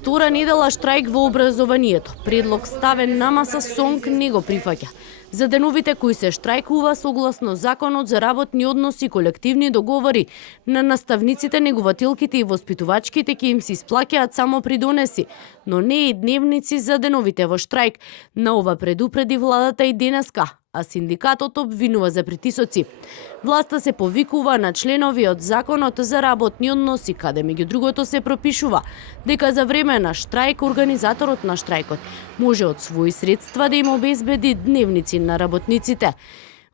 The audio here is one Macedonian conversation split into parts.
Втора недела штрајк во образованието. Предлог ставен на маса, СОНК не го прифаќа. За деновите кои се штрајкува согласно Законот за работни односи и колективни договори, на наставниците, негователките и воспитувачките ќе им се исплаќаат само придонеси, но не и дневници за деновите во штрајк. На ова предупреди владата и денеска, а синдикатот обвинува за притисоци. Власта се повикува на членови од Законот за работни односи, каде меѓу другото се пропишува дека за време на штрајк организаторот на штрајкот може од своји средства да им обезбеди дневници на работниците.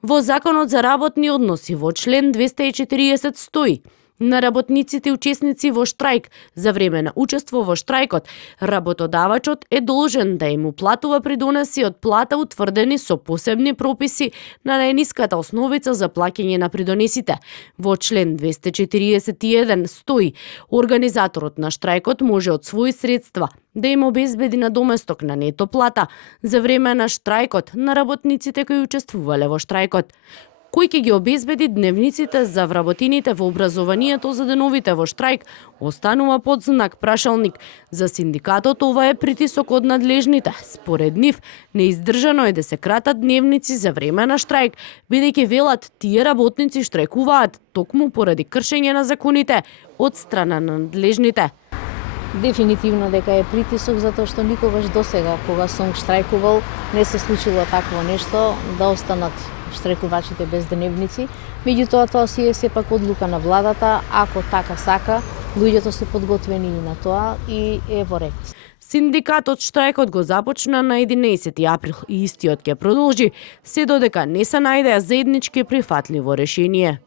Во Законот за работни односи во член 240 стои: на работниците и учесници во штрајк за време на учество во штрајкот, работодавачот е должен да им уплатува придонеси од плата утврдени со посебни прописи на најниската основица за плаќање на придонесите. Во член 241 стои: организаторот на штрајкот може од своји средства да им обезбеди надоместок на нето плата за време на штрајкот на работниците кои учествувале во штрајкот. Кој ќе ги обезбеди дневниците за вработените во образованието за деновите во штрајк, останува под знак прашалник. За синдикатот ова е притисок од надлежните. Според нив, неиздржано е да се кратат дневници за време на штрајк, бидејќи велат тие работници штрајкуваат токму поради кршење на законите од страна на надлежните. Дефинитивно дека е притисок, затоа што никогаш досега, кога СОНК штрајкувал, не се случило такво нешто да останат штрајкувачите без дневници. Меѓутоа, тоа си е сепак одлука на владата, ако така сака, луѓето се подготвени и на тоа и е во ред. Синдикатот штрајкот го започна на 11 април и истиот ќе продолжи се додека не се најде заеднички прифатливо решение.